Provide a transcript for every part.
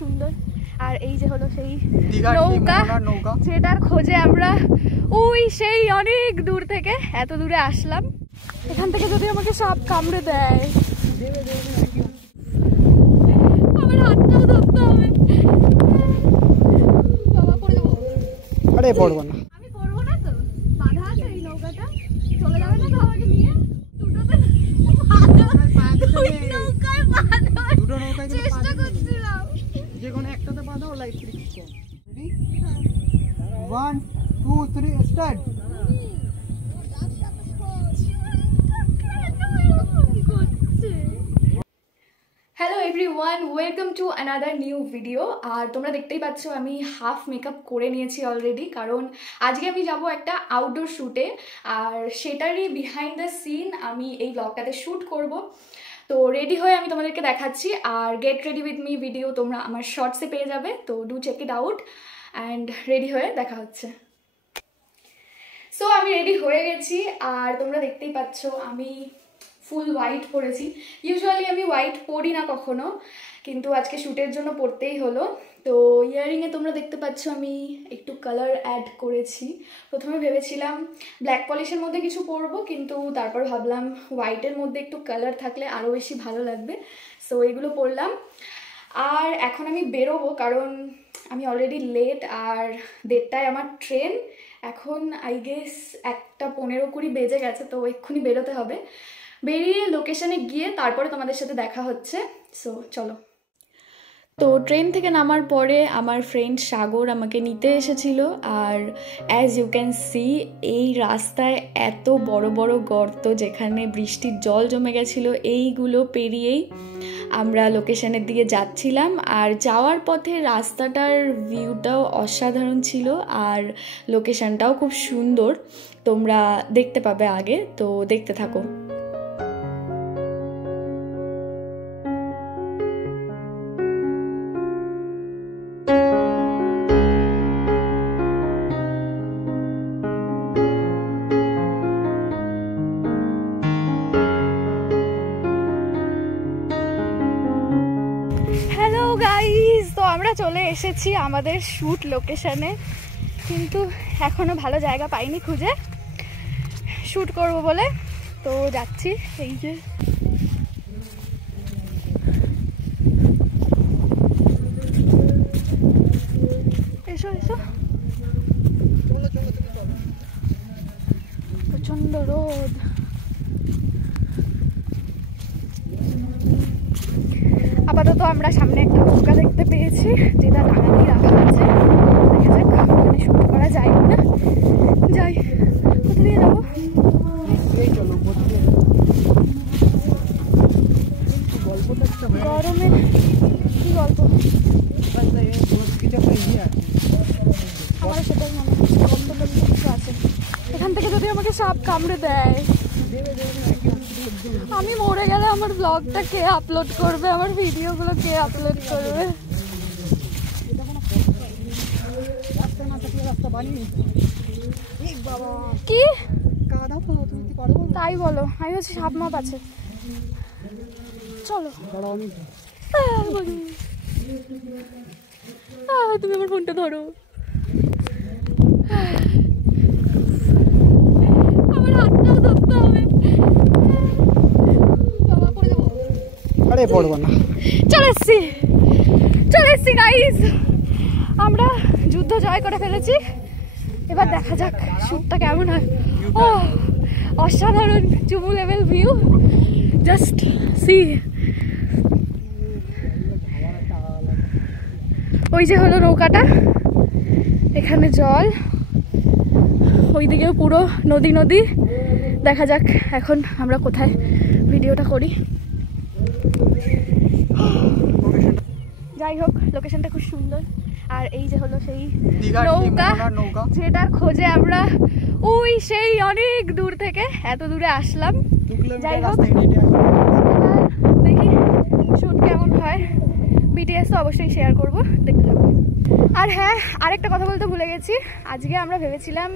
সুন্দর। আর এই যে হলো সেই নৌকা, যেটার খোঁজে আমরা ওই সেই অনেক দূর থেকে এত দূরে আসলাম। এখান থেকে যদি আমাকে সাপ কামড়ে দেয় আমার হাতটাও ধরতে হবে। বাবা পড়ে যাবো। আরে পড়বো না, আমি পড়বো না তো, বাধা আছে এই নৌকাটা, চলে যাবে না তো আমাকে নিয়ে। দুটোতে নৌকায় বাঁধা, দুটো নৌকায় চেষ্টা করছিলাম, যে কোনো একটাতে বাঁধাও, লাইফ রিস্ক কম। Ready 1 2 3 start. Hello everyone, welcome to another new video. আর তোমরা দেখতেই পাচ্ছ আমি হাফ মেকআপ করে নিয়েছি অলরেডি, কারণ আজকে আমি যাব একটা আউটডোর শ্যুটে, আর সেটারই বিহাইন্ড দ্য সিন আমি এই ব্লগটাতে শ্যুট করব। তো রেডি হয়ে আমি তোমাদেরকে দেখাচ্ছি, আর get ready with me video তোমরা আমার শর্টসে পেয়ে যাবে, তো do check it out. And ready হয়ে দেখা হচ্ছে। সো আমি রেডি হয়ে গেছি, আর তোমরা দেখতেই পাচ্ছ আমি ফুল হোয়াইট পরেছি। ইউজুয়ালি আমি হোয়াইট পরি না কখনো, কিন্তু আজকে শ্যুটের জন্য পরতেই হলো। তো ইয়াররিংয়ে তোমরা দেখতে পাচ্ছ আমি একটু কালার অ্যাড করেছি। প্রথমে ভেবেছিলাম ব্ল্যাক পলিশের মধ্যে কিছু পরবো, কিন্তু তারপর ভাবলাম হোয়াইটের মধ্যে একটু কালার থাকলে আরও বেশি ভালো লাগবে। সো এগুলো পরলাম, আর এখন আমি বেরোবো, কারণ আমি অলরেডি লেট, আর 1:30টায় আমার ট্রেন। এখন আই গেস 1:15-20 বেজে গেছে, তো এক্ষুনি বেরোতে হবে। বেরিয়ে লোকেশনে গিয়ে তারপরে তোমাদের সাথে দেখা হচ্ছে। সো চলো। তো ট্রেন থেকে নামার পরে আমার ফ্রেন্ড সাগর আমাকে নিতে এসেছিল, আর অ্যাজ ইউ ক্যান সি এই রাস্তায় এত বড় বড় গর্ত, যেখানে বৃষ্টির জল জমে গেছিলো, এইগুলো পেরিয়েই আমরা লোকেশনের দিকে যাচ্ছিলাম। আর যাওয়ার পথে রাস্তাটার ভিউটাও অসাধারণ ছিল, আর লোকেশনটাও খুব সুন্দর, তোমরা দেখতে পাবে আগে, তো দেখতে থাকো। হ্যালো গাইস, তো আমরা চলে এসেছি আমাদের শ্যুট লোকেশনে, কিন্তু এখনো ভালো জায়গা পাইনি খুঁজে শ্যুট করব বলে। তো যাচ্ছি, এই যে এসো এসো। প্রচন্ড রোদ। আপাতত আমরা সামনে একটা নৌকা দেখতে পেয়েছি, যেটা টাঙাতেই রাখা আছে। দেখা যাক ওখানে শুট করা যায় না। যাই, কোথা দিয়ে যাবো? গরমে কি গল্প, আমার সেটাই মনে হচ্ছে, গল্প কিছু আছে। এখান থেকে যদি আমাকে সাপ কামড়ে দেয়, আমি মরে গেলে আমার ব্লগটা কে আপলোড করবে, আমার ভিডিওগুলো কে আপলোড করবে? কি তাই বলো? আমি হচ্ছে সাপ মাপ আছে, চলো। তুমি আমার ফোনটা ধরো, আমার হাতটাও ধরতে হবে। বাবা পড়ে যাবো। আরে পড়বো না। চলে এসছি গাইস, আমরা যুদ্ধ জয় করে ফেলেছি। এবার দেখা যাক শ্যুটটা কেমন হয়। ও অসাধারণ চুমু লেভেল ভিউ, জাস্ট সি। ওই যে হলো নৌকাটা, এখানে জল, ওইদিকেও পুরো নদী নদী। দেখা যাক এখন আমরা কোথায় ভিডিওটা করি। যাই হোক, লোকেশনটা খুব সুন্দর, আর এই যে হলো সেই নৌকা, যেটার খোঁজে আমরা ওই সেই অনেক দূর থেকে এত দূরে আসলাম। যাই হোক, দেখি শুট কেমন হয়। বিটিএস তো অবশ্যই শেয়ার করব, দেখতে থাকবো। আর হ্যাঁ, আরেকটা কথা বলতে ভুলে গেছি, আজকে আমরা ভেবেছিলাম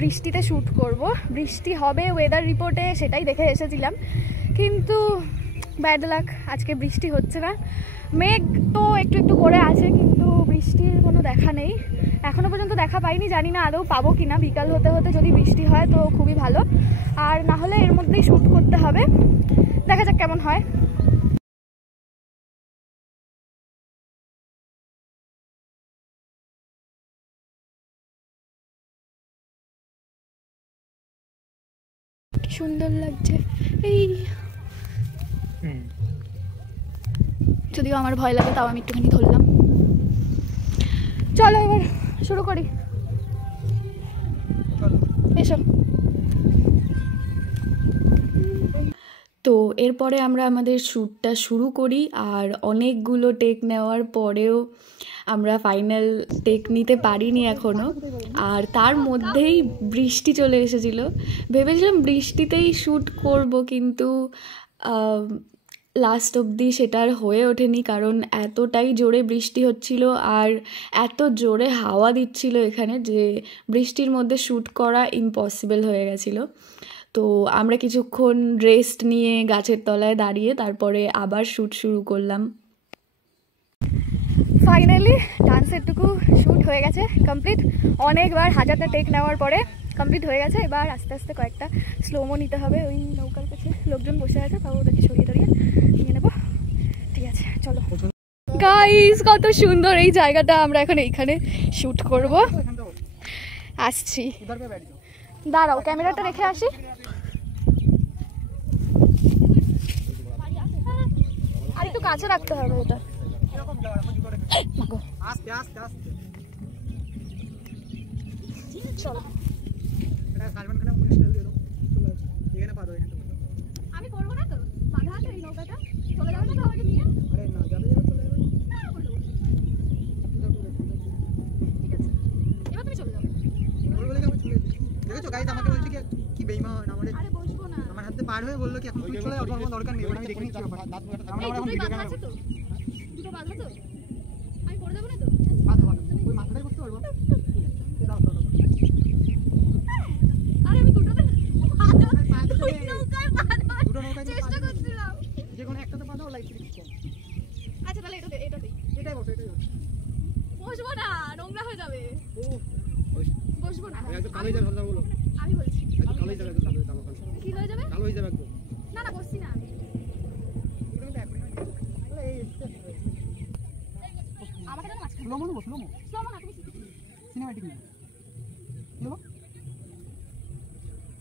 বৃষ্টিতে শ্যুট করব, বৃষ্টি হবে ওয়েদার রিপোর্টে, সেটাই দেখে এসেছিলাম, কিন্তু ব্যাড লাক, আজকে বৃষ্টি হচ্ছে না। মেঘ তো একটু একটু করে আছে, কিন্তু বৃষ্টির কোনো দেখা নেই এখনো পর্যন্ত, দেখা পাইনি। জানি না আদৌ পাবো কিনা। বিকাল হতে হতে যদি বৃষ্টি হয় তো খুবই ভালো, আর না হলে এর মধ্যেই শ্যুট করতে হবে। দেখা যাক কেমন হয়। কি সুন্দর লাগছে। এই যদিও আমার ভয় লাগে, তাও আমি একটুখানি ধরলাম। চলো এবার শুরু করি, এসো। তো এরপরে আমরা আমাদের শ্যুটটা শুরু করি, আর অনেকগুলো টেক নেওয়ার পরেও আমরা ফাইনাল টেক নিতে পারিনি এখনও। আর তার মধ্যেই বৃষ্টি চলে এসেছিল। ভেবেছিলাম বৃষ্টিতেই শ্যুট করব, কিন্তু লাস্ট অবধি সেটা আর হয়ে ওঠেনি, কারণ এতটাই জোরে বৃষ্টি হচ্ছিল আর এত জোরে হাওয়া দিচ্ছিল এখানে যে বৃষ্টির মধ্যে শ্যুট করা ইম্পসিবল হয়ে গেছিলো। তো আমরা কিছুক্ষণ রেস্ট নিয়ে গাছের তলায় দাঁড়িয়ে তারপরে আবার শ্যুট শুরু করলাম। ফাইনালি ডান্সেরটুকু শ্যুট হয়ে গেছে, কমপ্লিট। অনেকবার হাজারটা টেক নেওয়ার পরে কমপ্লিট হয়ে গেছে। এবার আস্তে আস্তে কয়েকটা স্লোমো নিতে হবে। ওই নৌকার কাছে লোকজন বসে আছে, তাও ওদেরকে সরিয়ে টরিয়ে নিয়ে নেবো। ঠিক আছে, চলো। গাইস, কত সুন্দর এই জায়গাটা। আমরা এখন এইখানে শ্যুট করব। আসছি, দাঁড়াও ক্যামেরাটা রেখে আসি। আর একটু কাছে রাখতে হবে এটা। চলো, আমি করবো না তো, বাধা আছে এই নৌকাটা, চলে যাবে না তো আমাকে নিয়ে। ঠিক আছে, এবার তুমি চলে যাবে। আমাকে বলছে কি বেইমান, আরে বসবো না, আমার হাতে পার হয়ে বললো কি এখন তুই চলে যাও, তোমার দরকার নেই, আমি দেখে নিচ্ছি। বাধা আছে তো, দুটো বাধা তো, আমি পড়ে যাবো না তো। ওই মাথাটাই করতে পারবো। আরে আমি দুটো চেষ্টা করছিলাম, যে কোনো একটাতে বাঁধাও, লাইট রিস্ক কম। আচ্ছা তাহলে এটাতেই বসবো না, নোংরা হয়ে যাবে। বসবো না, আমি বলছি কি হয়ে যাবে, না না বসছি না আমি। আমাকে তো মাঝখানে স্লোমো নেবো, স্লোমো না, তুমি সিনেম্যাটিক নেবো। নেবো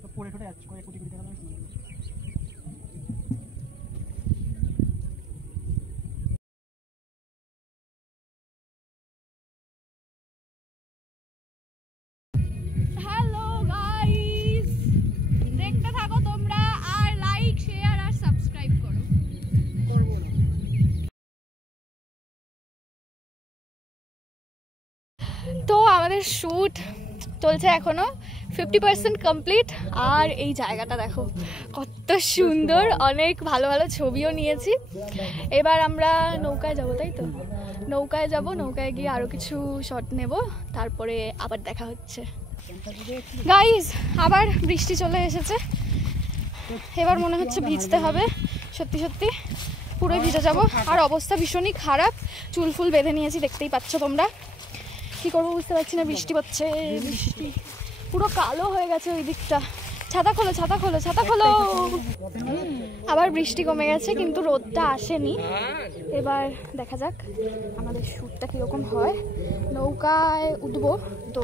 তো পড়ে ঠোঁটে যাচ্ছে, কোটি কোটি টাকা। হ্যালো গাইস, দেখতে থাকো তোমরা, আর লাইক শেয়ার আর সাবস্ক্রাইব করো। করবো না। তো আমাদের শ্যুট চলছে এখনো, 50% কমপ্লিট। আর এই জায়গাটা দেখো কত সুন্দর, অনেক ভালো ভালো ছবিও নিয়েছি। এবার আমরা নৌকায় যাবো, তাই তো? নৌকায় যাব, নৌকায় গিয়ে আরও কিছু শট নেব, তারপরে আবার দেখা হচ্ছে। গাইস, আবার বৃষ্টি চলে এসেছে। এবার মনে হচ্ছে ভিজতে হবে, সত্যি সত্যি পুরোই ভিজে যাব। আর অবস্থা ভীষণই খারাপ, চুল ফুল বেঁধে নিয়েছি, দেখতেই পাচ্ছ তোমরা। কি করবো বুঝতে পারছি না, বৃষ্টি পড়ছে, বৃষ্টি পুরো কালো হয়ে গেছে ওই দিকটা। ছাতা খোলো, ছাতা খোলো, ছাতা খোলো। আবার বৃষ্টি কমে গেছে, কিন্তু রোদটা আসেনি। এবার দেখা যাক আমাদের শ্যুটটা কীরকম হয়। নৌকায় উঠবো, তো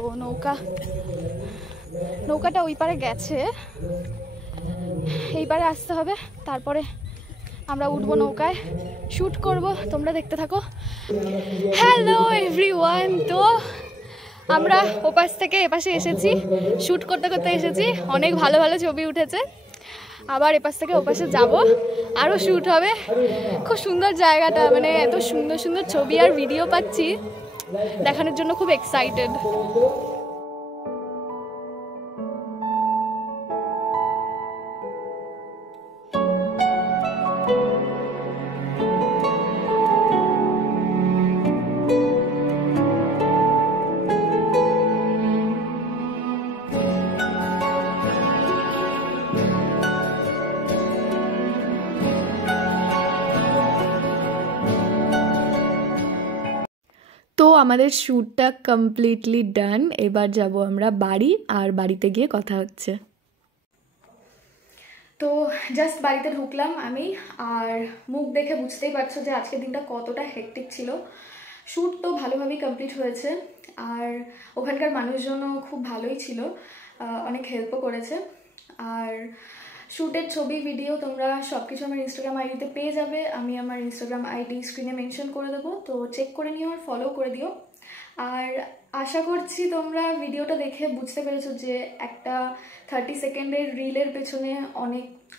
নৌকাটা ওই পারে গেছে, এই পারে আসতে হবে, তারপরে আমরা উঠবো নৌকায়, শ্যুট করব। তোমরা দেখতে থাকো। হ্যালো এভরিওয়ান, তো আমরা ওপাশ থেকে এপাশে এসেছি, শ্যুট করতে করতে এসেছি। অনেক ভালো ভালো ছবি উঠেছে। আবার এপাশ থেকে ওপাশে যাব, আরও শ্যুট হবে। খুব সুন্দর জায়গাটা, মানে এত সুন্দর সুন্দর ছবি আর ভিডিও পাচ্ছি, দেখানোর জন্য খুব এক্সাইটেড। তো আমাদের শ্যুটটা কমপ্লিটলি ডান। এবার যাব আমরা বাড়ি, আর বাড়িতে গিয়ে কথা হচ্ছে। তো জাস্ট বাড়িতে ঢুকলাম আমি, আর মুখ দেখে বুঝতেই পারছো যে আজকের দিনটা কতটা হেক্টিক ছিল। শ্যুট তো ভালোভাবেই কমপ্লিট হয়েছে, আর ওখানকার মানুষজনও খুব ভালোই ছিল, অনেক হেল্পও করেছে। আর শ্যুটের ছবি ভিডিও তোমরা সব কিছু আমার ইনস্টাগ্রাম আইডিতে পেয়ে যাবে। আমি আমার ইনস্টাগ্রাম আইডি স্ক্রিনে মেনশন করে দেবো, তো চেক করে নিও আর ফলো করে দিও। আর আশা করছি তোমরা ভিডিওটা দেখে বুঝতে পেরেছো যে একটা 30 সেকেন্ডের রিলের পেছনে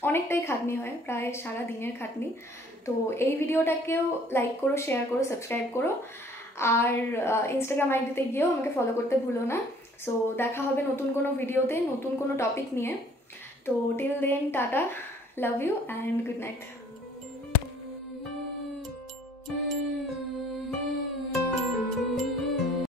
অনেকটাই খাটনি হয়, প্রায় সারা দিনের খাটনি। তো এই ভিডিওটাকেও লাইক করো, শেয়ার করো, সাবস্ক্রাইব করো, আর ইনস্টাগ্রাম আইডিতে গিয়েও আমাকে ফলো করতে ভুলো না। সো দেখা হবে নতুন কোনো ভিডিওতে, নতুন কোনো টপিক নিয়ে। তো till then tata, love you and good night.